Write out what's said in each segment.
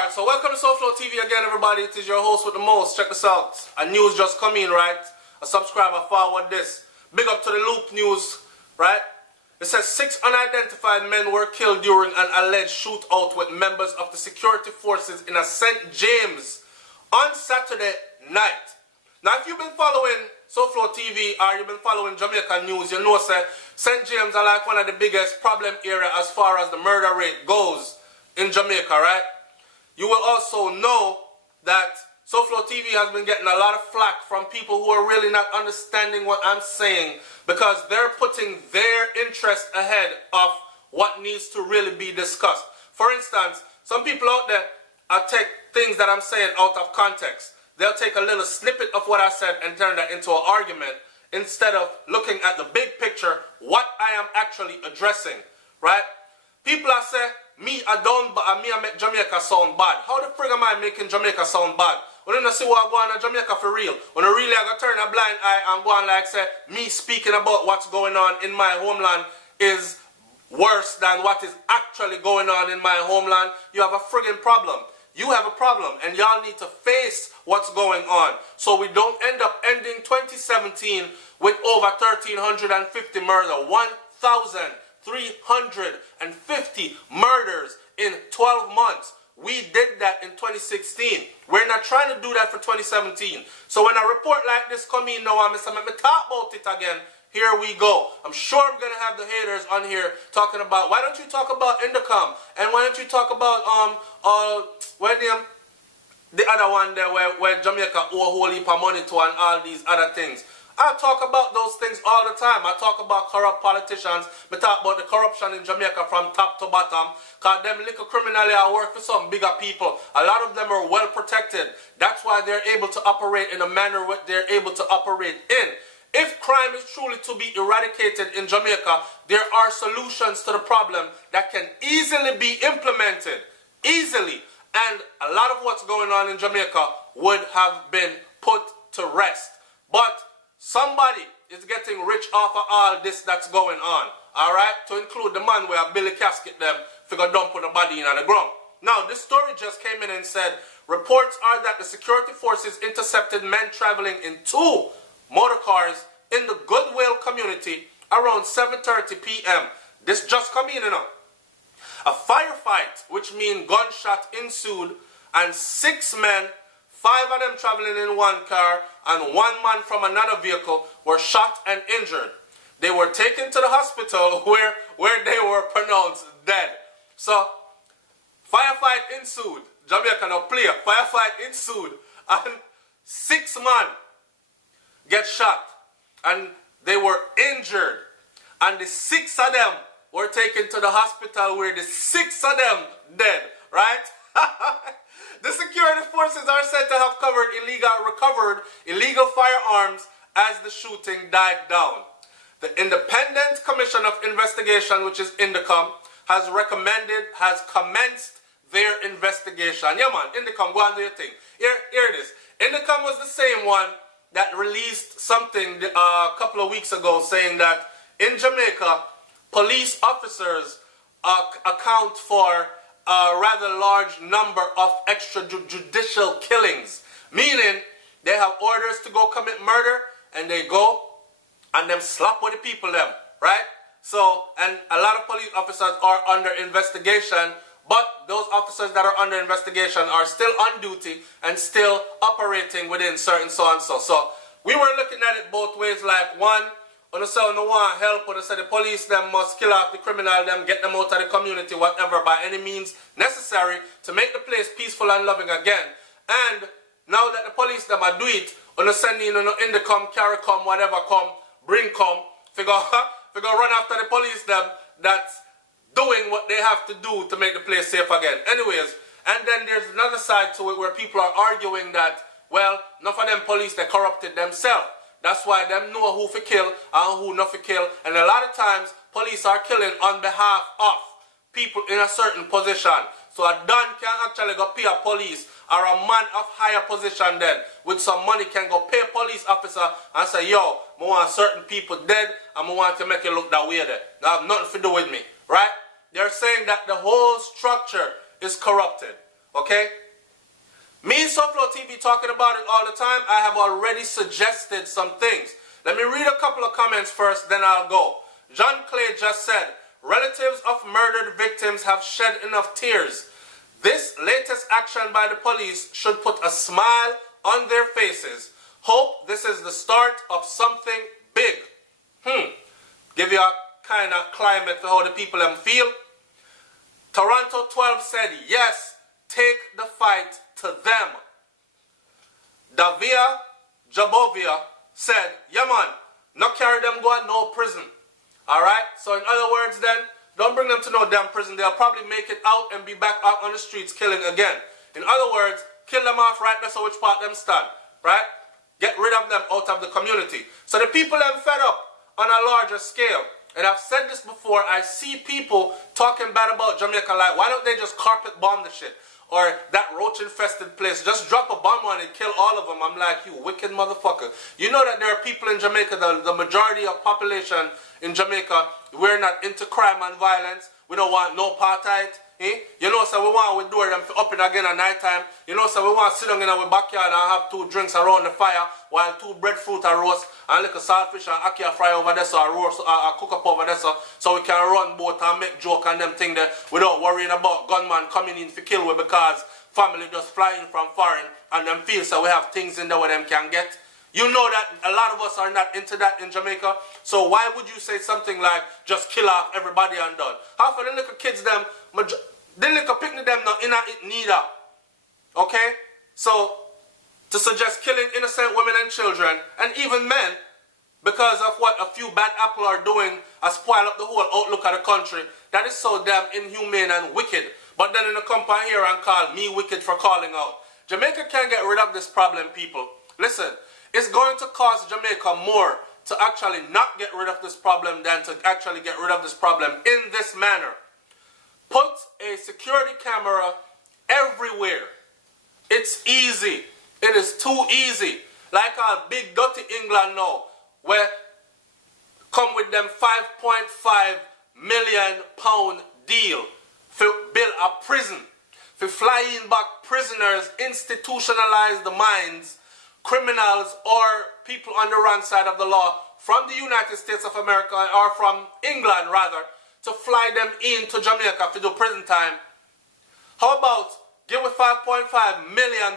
Alright, so welcome to SouFLoTV again, everybody. It is your host with the most. Check this out. A news just come in, right? A subscriber forward this. Big up to the Loop News, right? It says 6 unidentified men were killed during an alleged shootout with members of the security forces in a St. James on Saturday night. Now, if you've been following SouFLoTV or you've been following Jamaican news, you know St. James are like one of the biggest problem area as far as the murder rate goes in Jamaica, right? You will also know that SouFLoTV has been getting a lot of flack from people who are really not understanding what I'm saying because they're putting their interest ahead of what needs to really be discussed. For instance, some people out there take things that I'm saying out of context. They'll take a little snippet of what I said and turn that into an argument instead of looking at the big picture, what I am actually addressing, right? People are saying, me I don't, but me I make Jamaica sound bad. How the frig am I making Jamaica sound bad? When you see what I go on in Jamaica for real. When I really I go turn a blind eye and go on like say, me speaking about what's going on in my homeland is worse than what is actually going on in my homeland, you have a friggin' problem. You have a problem and y'all need to face what's going on so we don't end up ending 2017 with over 1,350 murder, 1,350 murders in 12 months. We did that in 2016. We're not trying to do that for 2017. So when a report like this come in now, I'm going to talk about it again. Here we go. I'm sure I'm going to have the haters on here talking about, why don't you talk about Indicom? And why don't you talk about, the other one there where Jamaica owe a whole heap of money to and all these other things. I talk about those things all the time. I talk about corrupt politicians. I talk about the corruption in Jamaica from top to bottom. Because them little criminally are work for some bigger people. A lot of them are well protected. That's why they're able to operate in a manner what they're able to operate in. If crime is truly to be eradicated in Jamaica, there are solutions to the problem that can easily be implemented. Easily. And a lot of what's going on in Jamaica would have been put to rest. But somebody is getting rich off of all this that's going on. Alright? To include the man where Billy Casket them figure dump on the body in on the ground. Now, this story just came in and said, reports are that the security forces intercepted men traveling in 2 motor cars in the Goodwill community around 7:30 p.m. This just come in, you know. A firefight, which means gunshot ensued, and 6 men, 5 of them traveling in 1 car, and 1 man from another vehicle were shot and injured. They were taken to the hospital where they were pronounced dead. So, firefight ensued. Jamaica now play. Firefight ensued, and 6 men get shot and they were injured, and the 6 of them were taken to the hospital where the 6 of them dead, right? The security forces are said to have recovered illegal firearms as the shooting died down. The Independent Commission of Investigation, which is Indicom, has commenced their investigation. Yeah man, Indicom, go and do your thing. Here it is. Indicom was the same one that released something a couple of weeks ago saying that in Jamaica, police officers account for a rather large number of extrajudicial killings. Meaning, they have orders to go commit murder, and they go and them slap with the people them, right? So, and a lot of police officers are under investigation, but those officers that are under investigation are still on duty and still operating within certain so and so. So we were looking at it both ways, like one, on the side no want help, on the side the police them must kill off the criminal them, get them out of the community, whatever, by any means necessary to make the place peaceful and loving again. And now that the police them are do it, on the sending in the come, carry come, whatever come, bring come, figure run after the police them that's doing what they have to do to make the place safe again. Anyways, and then there's another side to it where people are arguing that, well, enough of them police, they corrupted themselves. That's why them know who for kill and who not for kill. And a lot of times, police are killing on behalf of people in a certain position. So a Don can actually go pay a police, or a man of higher position then, with some money can go pay a police officer and say, yo, I want certain people dead, and I want to make it look that way there. That have nothing to do with me, right? They're saying that the whole structure is corrupted. Okay? Me and SouFLoTV talking about it all the time. I have already suggested some things. Let me read a couple of comments first, then I'll go. John Clay just said, relatives of murdered victims have shed enough tears. This latest action by the police should put a smile on their faces. Hope this is the start of something big. Give you a kind of climate for how the people feel. Toronto 12 said, yes, take the fight to them. Davia Jabovia said, yeah man, not carry them go at no prison. Alright, so in other words then, don't bring them to no damn prison. They'll probably make it out and be back out on the streets killing again. In other words, kill them off right there so which part them stand. Right? Get rid of them out of the community. So the people them fed up on a larger scale. And I've said this before, I see people talking bad about Jamaica like, why don't they just carpet bomb the shit? Or that roach infested place, just drop a bomb on it, kill all of them. I'm like, you wicked motherfucker. You know that there are people in Jamaica, the majority of population in Jamaica, we're not into crime and violence. We don't want no apartheid. You know, so we want to do them up in again at night time. You know, so we want to sit down in our backyard and have 2 drinks around the fire while 2 breadfruit are roast and little saltfish and ackee fry over there, so I cook up over there, so we can run boat and make joke and them thing there without worrying about gunman coming in to kill we because family just flying from foreign and them feel so we have things in there where them can get. You know that a lot of us are not into that in Jamaica. So why would you say something like, just kill off everybody and done? Half of the little kids, them, the little picnic them not in it neither. Okay? So, to suggest killing innocent women and children, and even men, because of what a few bad apple are doing, spoil up the whole outlook of the country, that is so damn inhumane and wicked. But then in the company here and call me wicked for calling out. Jamaica can't get rid of this problem, people. Listen. It's going to cost Jamaica more to actually not get rid of this problem than to actually get rid of this problem in this manner. Put a security camera everywhere. It's easy. It is too easy. Like our big dirty England now, where come with them £5.5 million deal for build a prison, for flying back prisoners, institutionalize the minds, criminals or people on the wrong side of the law from the United States of America or from England rather to fly them into Jamaica to do prison time. How about give with £5.5 million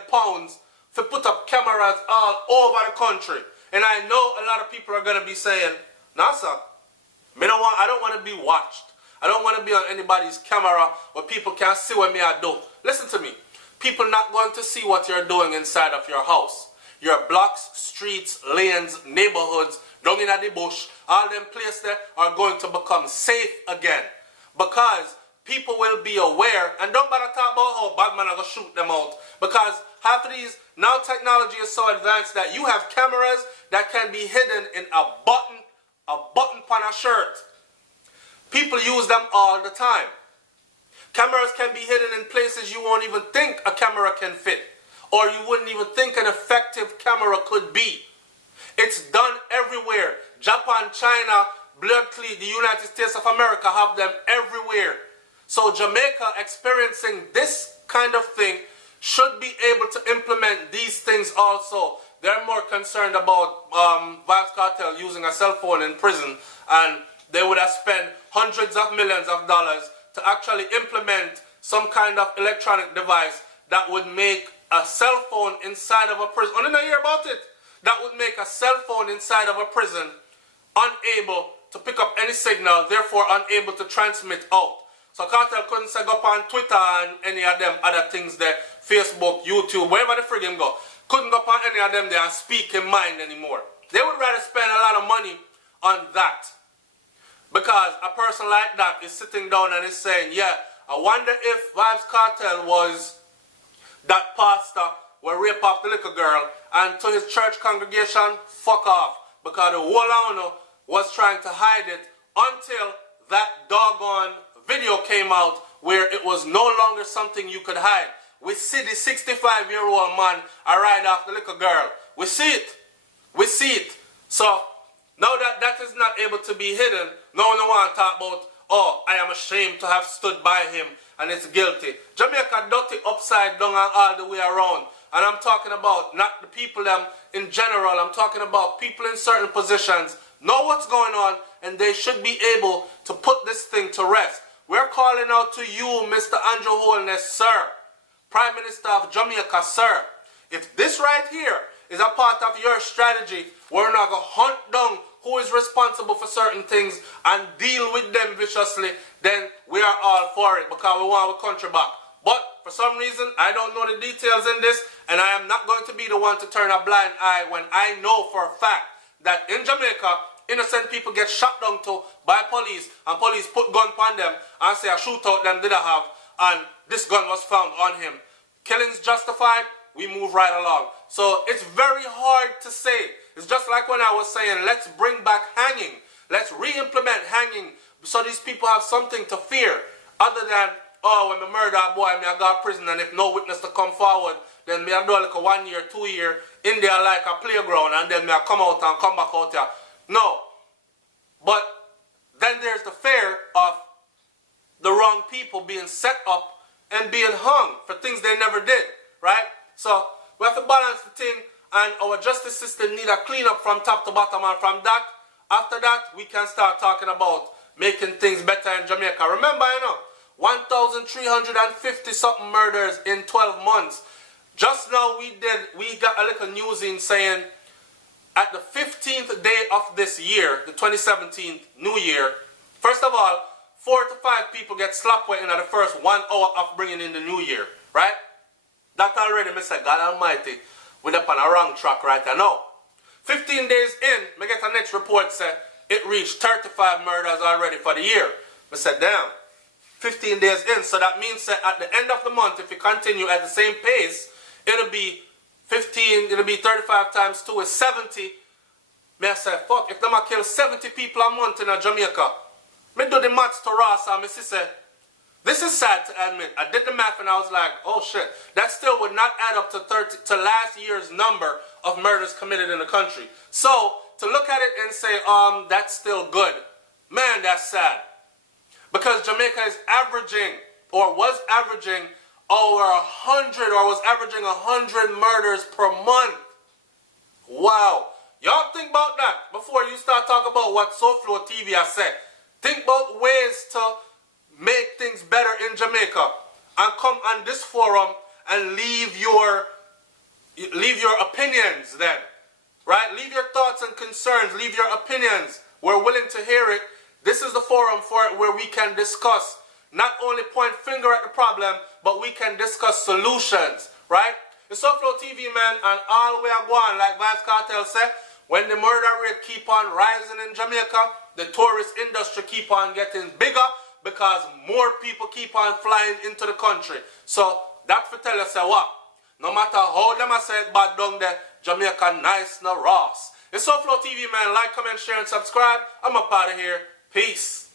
to put up cameras all over the country? And I know a lot of people are going to be saying, nah sir, I don't want to be watched. I don't want to be on anybody's camera where people can't see what me I do. Listen to me. People not going to see what you're doing inside of your house. Your blocks, streets, lanes, neighborhoods, down in the bush, all them places there are going to become safe again. Because people will be aware, and don't bother talk about how bad man are going to shoot them out. Because half of these, now technology is so advanced that you have cameras that can be hidden in a button on a shirt. People use them all the time. Cameras can be hidden in places you won't even think a camera can fit. Or you wouldn't even think an effective camera could be. It's done everywhere. Japan, China, bloodly, the United States of America have them everywhere. So Jamaica experiencing this kind of thing should be able to implement these things also. They're more concerned about Vybz Kartel using a cell phone in prison, and they would have spent hundreds of millions of dollars to actually implement some kind of electronic device that would make a cell phone inside of a prison. I didn't hear about it. That would make a cell phone inside of a prison unable to pick up any signal, therefore unable to transmit out. So Cartel couldn't say go up on Twitter and any of them other things there, Facebook, YouTube, wherever the friggin' go. Couldn't go up on any of them there and speak in mind anymore. They would rather spend a lot of money on that. Because a person like that is sitting down and is saying, yeah, I wonder if Vybz Kartel was that pastor will rape off the little girl, and to his church congregation, fuck off. Because the whole owner was trying to hide it until that doggone video came out where it was no longer something you could hide. We see the 65-year-old man ride off the little girl. We see it. We see it. So now that that is not able to be hidden, no one want to talk about, oh, I am ashamed to have stood by him and it's guilty. Jamaica dirty upside down and all the way around. And I'm talking about not the people in general. I'm talking about people in certain positions know what's going on and they should be able to put this thing to rest. We're calling out to you, Mr. Andrew Holness, sir. Prime Minister of Jamaica, sir. If this right here is a part of your strategy, we're not going to hunt down who is responsible for certain things and deal with them viciously, then we are all for it because we want our country back. But for some reason, I don't know the details in this, and I am not going to be the one to turn a blind eye when I know for a fact that in Jamaica, innocent people get shot down to by police, and police put gun on them and say a shootout them did I have, and this gun was found on him. Killings justified, we move right along. So it's very hard to say. It's just like when I was saying, let's bring back hanging. Let's re-implement hanging so these people have something to fear other than, oh, when I murder a boy, I go to prison, and if no witness to come forward, then me I do like a 1 year, 2 year in there like a playground, and then me I come out and come back out here. No. But then there's the fear of the wrong people being set up and being hung for things they never did, right? So we have to balance the thing, and our justice system need a cleanup from top to bottom, and from that, after that, we can start talking about making things better in Jamaica. Remember, 1,350 something murders in 12 months. Just now we got a little news in saying at the 15th day of this year, the 2017 New Year, first of all, 4 to 5 people get slapped in the first 1 hour of bringing in the New Year, right? That already, Mr. God Almighty, we're up on a wrong track right now. 15 days in, I get a next report say it reached 35 murders already for the year. I said, damn, 15 days in, so that means that at the end of the month, if you continue at the same pace, it'll be 35 times 2 is 70. I say, fuck, if them a kill 70 people a month in Jamaica, me do the maths to Ross and me say, this is sad to admit. I did the math and I was like, oh shit, that still would not add up to last year's number of murders committed in the country. So, to look at it and say, that's still good, man, that's sad. Because Jamaica is averaging, or was averaging, over 100, or was averaging 100 murders per month. Wow. Y'all think about that before you start talking about what SouFLoTV has said. Think about ways to make things better in Jamaica, and come on this forum and leave your opinions then, right? Leave your thoughts and concerns, leave your opinions. We're willing to hear it. This is the forum for it, where we can discuss, not only point finger at the problem, but we can discuss solutions, right? The SouFLoTV, man, and all we are going, like Vybz Kartel said, when the murder rate keep on rising in Jamaica, the tourist industry keep on getting bigger, because more people keep on flying into the country. So that for tell us what? No matter how them I say it bad down there, Jamaica nice no Ross. It's SouFLoTV, man. Like, comment, share, and subscribe. I'm up out of here. Peace.